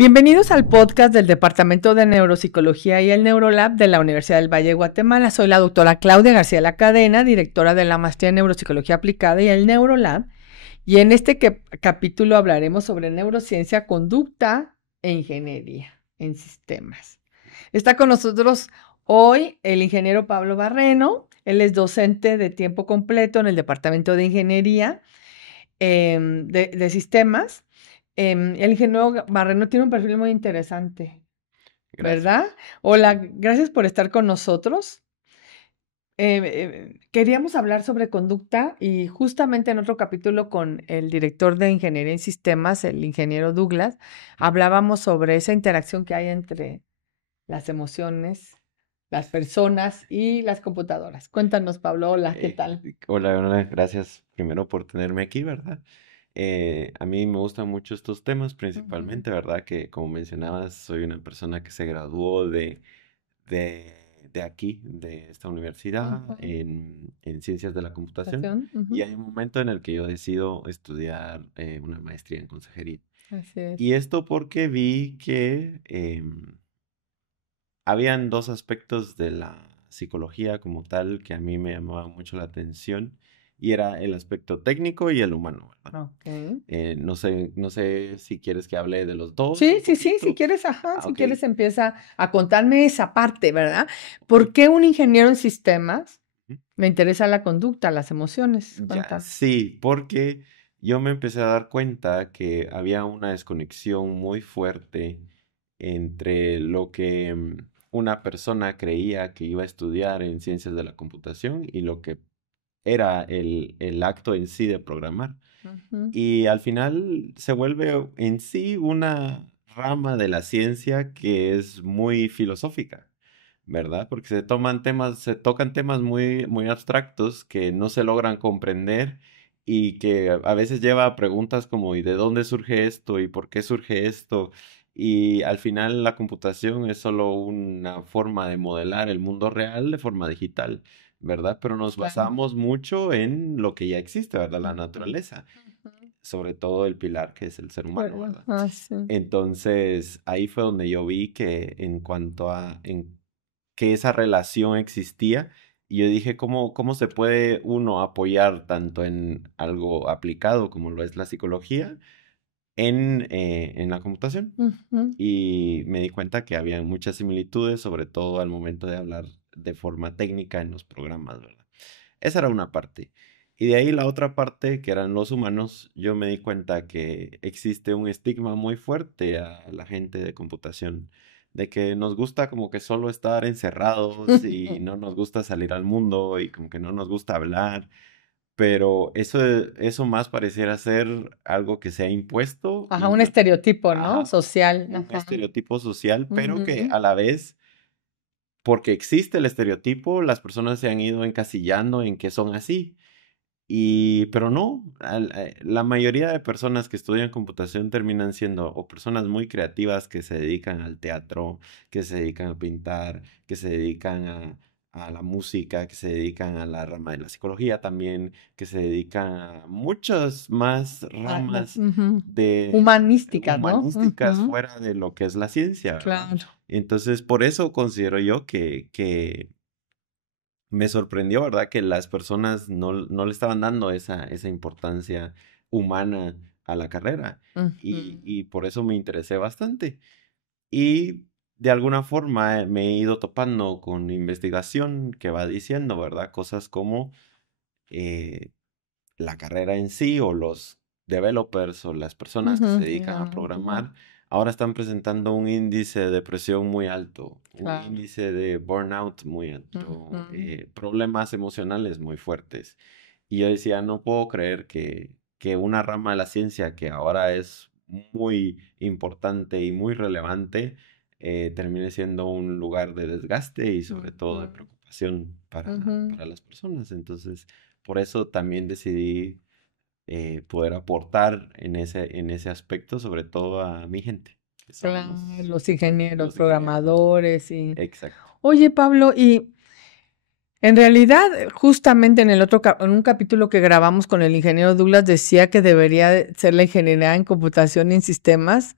Bienvenidos al podcast del Departamento de Neuropsicología y el Neurolab de la Universidad del Valle de Guatemala. Soy la doctora Claudia García La Cadena, directora de la Maestría en Neuropsicología Aplicada y el Neurolab. Y en este capítulo hablaremos sobre neurociencia, conducta e ingeniería en sistemas. Está con nosotros hoy el ingeniero Pablo Barreno. Él es docente de tiempo completo en el Departamento de Ingeniería de Sistemas. El ingeniero Barreno tiene un perfil muy interesante, ¿verdad? Gracias. Hola, Sí. gracias por estar con nosotros. Queríamos hablar sobre conducta y justamente en otro capítulo con el director de Ingeniería en Sistemas, el ingeniero Douglas, hablábamos sobre esa interacción que hay entre las emociones, las personas y las computadoras. Cuéntanos, Pablo, hola, ¿qué tal? Hola, gracias primero por tenerme aquí, ¿verdad? A mí me gustan mucho estos temas, Ujú, principalmente, ¿verdad? Que como mencionabas, soy una persona que se graduó de, de aquí, de esta universidad, ujú. en Ciencias de la Computación, Estación, y ujú, hay un momento en el que yo decido estudiar una maestría en consejería. así es. Y esto porque vi que habían dos aspectos de la psicología como tal que a mí me llamaban mucho la atención y era el aspecto técnico y el humano, ¿verdad? Ok. No sé si quieres que hable de los dos Sí, un sí, sí, si poquito. quieres, ajá, si Ok, quieres empieza a contarme esa parte, ¿verdad? ok. ¿Por qué un ingeniero en sistemas Ujú. le interesa la conducta, las emociones? Ya, Cuéntame. sí, porque yo me empecé a dar cuenta que había una desconexión muy fuerte entre lo que una persona creía que iba a estudiar en ciencias de la computación y lo que era el acto en sí de programar. Ujú, Y al final se vuelve en sí una rama de la ciencia que es muy filosófica, ¿verdad? Porque se tocan temas muy, muy abstractos que no se logran comprender y que a veces lleva a preguntas como ¿y de dónde surge esto? ¿Y por qué surge esto? Y al final la computación es solo una forma de modelar el mundo real de forma digital, ¿verdad? Pero nos claro. basamos mucho en lo que ya existe, ¿verdad? La Ujú, naturaleza, ujú. sobre todo el pilar que es el ser humano, Bueno, ¿verdad? sí. Entonces, ahí fue donde yo vi que que esa relación existía, y yo dije, ¿cómo se puede uno apoyar tanto en algo aplicado como lo es la psicología en la computación? Ujú. Y me di cuenta que había muchas similitudes, sobre todo al momento de hablar de forma técnica en los programas, ¿verdad? Esa era una parte. Y de ahí la otra parte, que eran los humanos, yo me di cuenta que existe un estigma muy fuerte a la gente de computación, de que nos gusta como que solo estar encerrados y no nos gusta salir al mundo y como que no nos gusta hablar, pero eso más pareciera ser algo que se ha impuesto Ajá, y un no, estereotipo, ¿no? ajá, Social. un Ajá. estereotipo social, pero que Ujú. a la vez porque existe el estereotipo, las personas se han ido encasillando en que son así. Pero no, la mayoría de personas que estudian computación terminan siendo o personas muy creativas que se dedican al teatro, que se dedican a pintar, que se dedican a la música, que se dedican a la rama de la psicología también, que se dedican a muchas más ramas Ujú. de Humanísticas, ¿no? humanísticas Ujú. fuera de lo que es la ciencia, ¿verdad? Claro. Entonces, por eso considero yo que me sorprendió, ¿verdad? Que las personas no le estaban dando esa importancia humana a la carrera. Ujú. Y por eso me interesé bastante. Y de alguna forma me he ido topando con investigación que va diciendo, ¿verdad? Cosas como eh, la carrera en sí o los developers o las personas que Ujú. se dedican a Ajá. programar ahora están presentando un índice de depresión muy alto, un Claro. índice de burnout muy alto, Ujú. problemas emocionales muy fuertes. Y yo decía, no puedo creer que una rama de la ciencia que ahora es muy importante y muy relevante termine siendo un lugar de desgaste y sobre todo de Ujú. preocupación Ujú. para las personas. Entonces, por eso también decidí poder aportar en ese aspecto, sobre todo a mi gente, que son Claro, los, los ingenieros, los ingenieros, ¿verdad? programadores y... Exacto. Oye, Pablo, y en realidad, justamente en el en un capítulo que grabamos con el ingeniero Douglas decía que debería ser la ingeniería en computación y en sistemas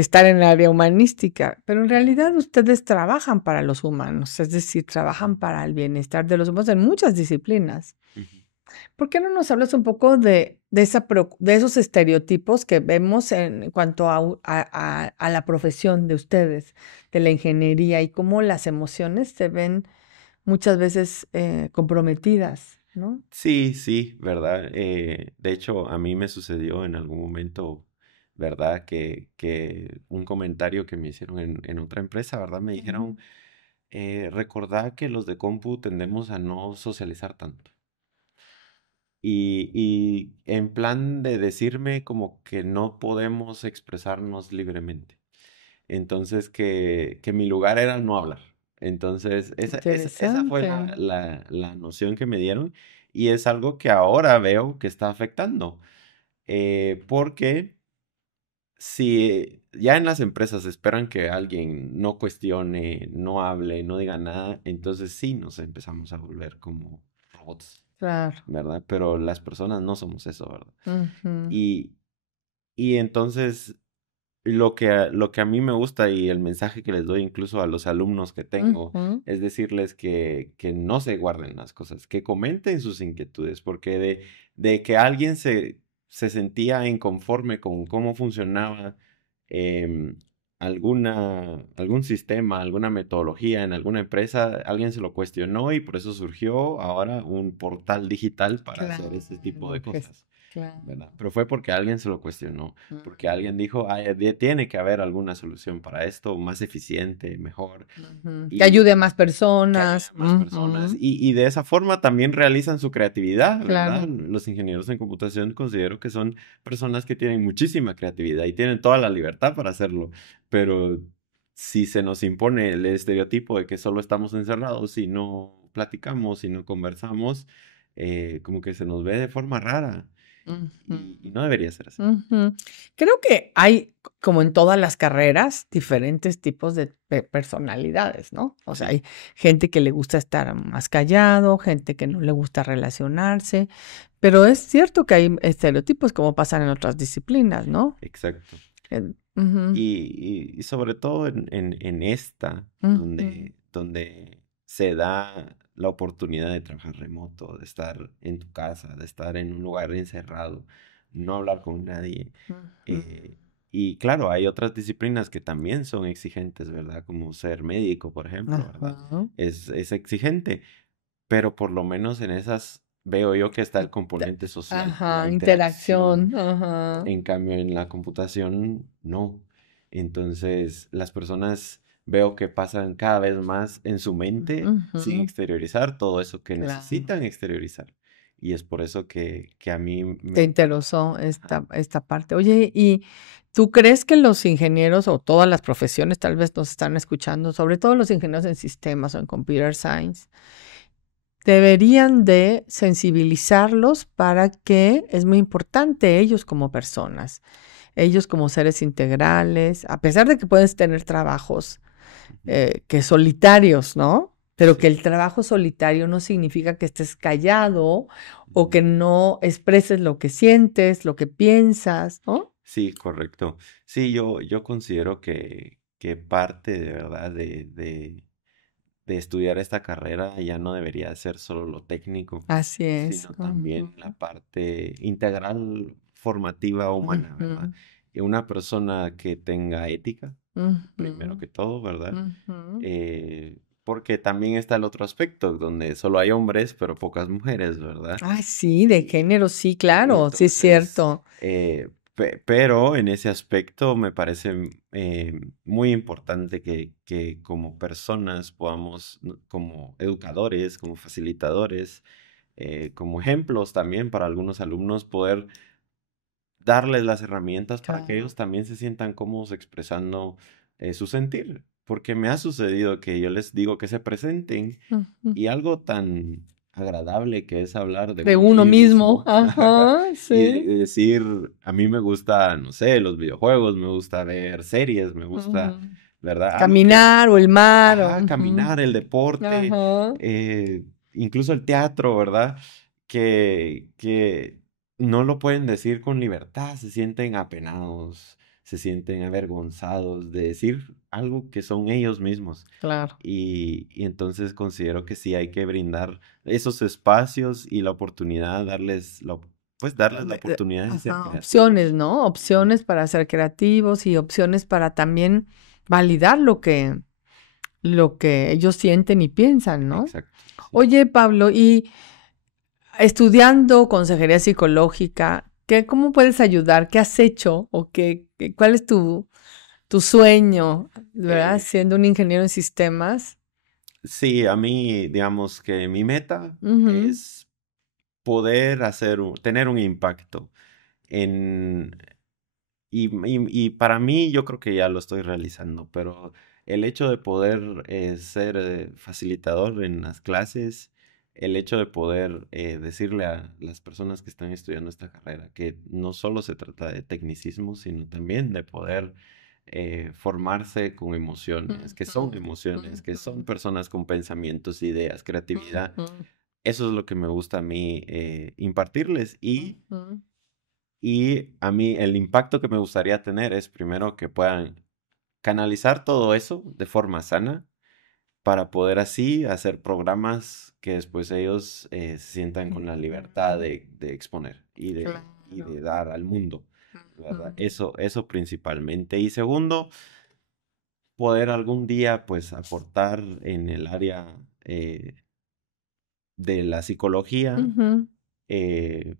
estar en el área humanística, pero en realidad ustedes trabajan para los humanos, es decir, trabajan para el bienestar de los humanos en muchas disciplinas. Ujú. ¿Por qué no nos hablas un poco de esos estereotipos que vemos en cuanto a la profesión de ustedes, de la ingeniería, y cómo las emociones se ven muchas veces comprometidas, ¿no? Sí, sí, ¿verdad? De hecho, a mí me sucedió en algún momento, ¿verdad? Que un comentario que me hicieron en otra empresa, ¿verdad? Me Ujú. dijeron, recordá que los de compu tendemos a no socializar tanto. Y en plan de decirme como que no podemos expresarnos libremente. Entonces, que mi lugar era no hablar. Entonces, esa fue Interesante. la noción que me dieron y es algo que ahora veo que está afectando. Porque si ya en las empresas esperan que alguien no cuestione, no hable, no diga nada, entonces sí nos empezamos a volver como robots, Claro. ¿verdad? Pero las personas no somos eso, ¿verdad? Ujú, Y, y entonces lo que a mí me gusta y el mensaje que les doy incluso a los alumnos que tengo ujú. es decirles que no se guarden las cosas, que comenten sus inquietudes, porque de que alguien se sentía inconforme con cómo funcionaba em, algún sistema, alguna metodología en alguna empresa, alguien se lo cuestionó y por eso surgió ahora un portal digital para hacer ese tipo de Claro, cosas. claro. ¿Verdad? Pero fue porque alguien se lo cuestionó, porque Ujú, alguien dijo, "Ay, tiene que haber alguna solución para esto, más eficiente, mejor, ujú. Que ayude y a más que ayude personas. a más personas. Ujú, Y de esa forma también realizan su creatividad, ¿verdad? claro. Los ingenieros en computación considero que son personas que tienen muchísima creatividad y tienen toda la libertad para hacerlo, pero si se nos impone el estereotipo de que solo estamos encerrados y no platicamos y no conversamos, como que se nos ve de forma rara. Ujú, Y no debería ser así. ujú. Creo que hay, como en todas las carreras, diferentes tipos de personalidades, ¿no? O sea, Sí, hay gente que le gusta estar más callado, gente que no le gusta relacionarse, pero es cierto que hay estereotipos como pasan en otras disciplinas, ¿no? exacto. Ujú, Y sobre todo en esta, ujú, donde se da la oportunidad de trabajar remoto, de estar en tu casa, de estar en un lugar encerrado, no hablar con nadie. ujú. eh, y claro, hay otras disciplinas que también son exigentes, ¿verdad? Como ser médico, por ejemplo, ¿verdad? Ajá. Es exigente, pero por lo menos en esas veo yo que está el Ta- componente social, la Ajá, interacción. interacción, ajá. En cambio, en la computación, no. Entonces, las personas veo que pasan cada vez más en su mente sin Ujú, exteriorizar todo eso que claro. necesitan exteriorizar. Y es por eso que a mí Te me... interesó Ajá. esta parte. Oye, ¿y tú crees que los ingenieros o todas las profesiones tal vez nos están escuchando, sobre todo los ingenieros en sistemas o en computer science, deberían de sensibilizarlos para que es muy importante ellos como personas, ellos como seres integrales, a pesar de que puedes tener trabajos Ujú. que solitarios, ¿no? Pero que Sí. el trabajo solitario no significa que estés callado o Ujú. que no expreses lo que sientes, lo que piensas, ¿no? Sí, correcto. Sí, yo considero que parte de verdad de estudiar esta carrera ya no debería ser solo lo técnico, Así es. sino también Ujú, la parte integral formativa humana, ¿verdad? ujú, Y una persona que tenga ética, primero ujú, que todo, ¿verdad? ujú. Porque también está el otro aspecto, donde solo hay hombres, pero pocas mujeres, ¿verdad? Ay, sí, de Y, género, sí, y claro, sí es entonces, cierto. pero en ese aspecto me parece muy importante que como personas podamos, como educadores, como facilitadores, como ejemplos también para algunos alumnos, poder darles las herramientas para que Claro. ellos también se sientan cómodos expresando su sentir. Porque me ha sucedido que yo les digo que se presenten Ujú. y algo tan agradable que es hablar de De uno uno mismo, mismo ajá, y sí. decir, a mí me gusta, no sé, los videojuegos, me gusta ver series, me gusta, Ujú. ¿verdad? Algo que, Caminar o el mar, o, ajá, ujú, caminar, el deporte, ajá. incluso el teatro, ¿verdad? Que no lo pueden decir con libertad, se sienten apenados, se sienten avergonzados de decir algo que son ellos mismos. Claro. Y entonces considero que sí hay que brindar esos espacios y la oportunidad, darles la oportunidad de ser Opciones, creativos. ¿no? Opciones para ser creativos y opciones para también validar lo que ellos sienten y piensan, ¿no? Exacto. Sí. Oye, Pablo, y estudiando consejería psicológica, ¿cómo puedes ayudar? ¿Qué has hecho? ¿O cuál es tu sueño, ¿verdad? Siendo un ingeniero en sistemas. Sí, a mí, digamos que mi meta Ujú. es poder tener un impacto en, y para mí yo creo que ya lo estoy realizando, pero el hecho de poder ser facilitador en las clases, el hecho de poder decirle a las personas que están estudiando esta carrera que no solo se trata de tecnicismo, sino también de poder formarse con emociones, que son emociones, que son personas con pensamientos, ideas, creatividad. Ujú. Eso es lo que me gusta a mí impartirles Ujú. y a mí el impacto que me gustaría tener es primero que puedan canalizar todo eso de forma sana para poder así hacer programas que después ellos se sientan con la libertad de exponer y Claro. de dar al mundo, ¿verdad? Ujú. Eso principalmente. Y segundo, poder algún día pues aportar en el área de la psicología Ujú. eh,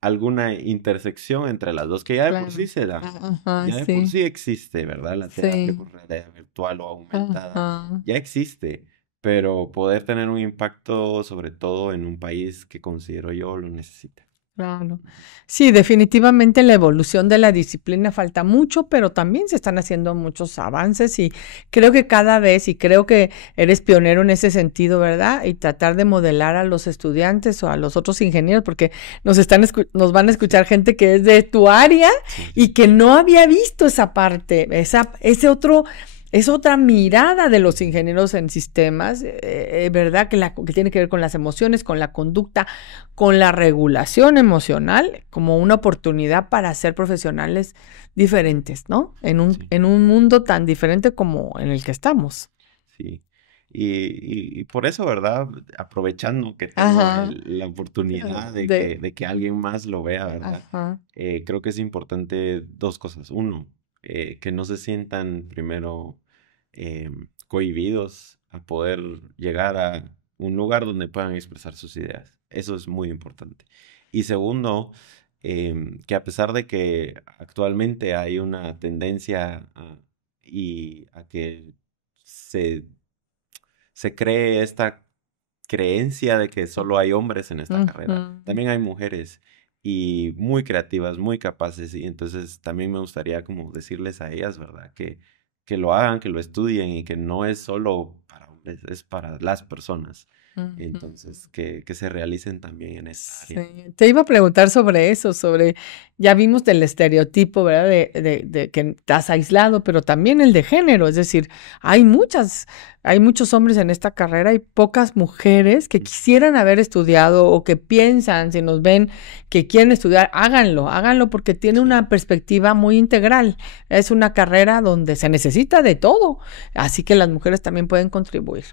alguna intersección entre las dos, que ya de por sí Claro. se da, Ajá, ya de por sí, sí existe, ¿verdad? La terapia sí. por realidad virtual o aumentada, Ajá. ya existe, pero poder tener un impacto sobre todo en un país que considero yo lo necesita. Claro. Sí, definitivamente la evolución de la disciplina falta mucho, pero también se están haciendo muchos avances y creo que cada vez, y creo que eres pionero en ese sentido, ¿verdad? Y tratar de modelar a los estudiantes o a los otros ingenieros, porque nos van a Sí, escuchar gente que es de tu área sí, y sí, que no había visto esa parte, es otra mirada de los ingenieros en sistemas, ¿verdad? Que tiene que ver con las emociones, con la conducta, con la regulación emocional, como una oportunidad para ser profesionales diferentes, ¿no? sí, En un mundo tan diferente como en el que estamos. sí. Y por eso, ¿verdad? Aprovechando que tengo Ajá. la oportunidad De, de que alguien más lo vea, ¿verdad? ajá. Creo que es importante dos cosas. Uno, que no se sientan primero cohibidos a poder llegar a un lugar donde puedan expresar sus ideas. Eso es muy importante. Y segundo, que a pesar de que actualmente hay una tendencia y a que se se cree esta creencia de que solo hay hombres en esta Ujú. carrera. También hay mujeres y muy creativas, muy capaces, y entonces también me gustaría como decirles a ellas, ¿verdad? Que lo hagan, que lo estudien y que no es solo para hombres, es para las personas. Ujú. Entonces, que se realicen también en esta Sí, área. te iba a preguntar sobre eso, ya vimos del estereotipo, ¿verdad? De que estás aislado, pero también el de género, es decir, hay muchos hombres en esta carrera y pocas mujeres que quisieran haber estudiado o que piensan, si nos ven, que quieren estudiar, háganlo porque tiene Sí, una perspectiva muy integral. Es una carrera donde se necesita de todo, así que las mujeres también pueden contribuir.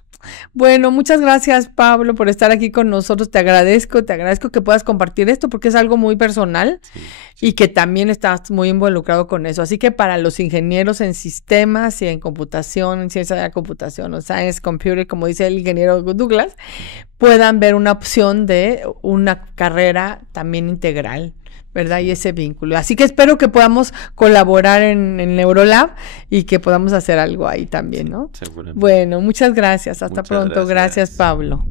Bueno, muchas gracias, Pablo, por estar aquí con nosotros. Te agradezco que puedas compartir esto porque es algo muy personal sí, y sí, que también estás muy involucrado con eso. Así que para los ingenieros en sistemas y en computación, en ciencia de la computación o science computer, como dice el ingeniero Douglas, ujú, puedan ver una opción de una carrera también integral, ¿verdad? Y sí, ese vínculo. Así que espero que podamos colaborar en Neurolab y que podamos hacer algo ahí también, sí, ¿no? seguramente. Bueno, muchas gracias. Hasta Muchas pronto. Gracias, gracias. Pablo.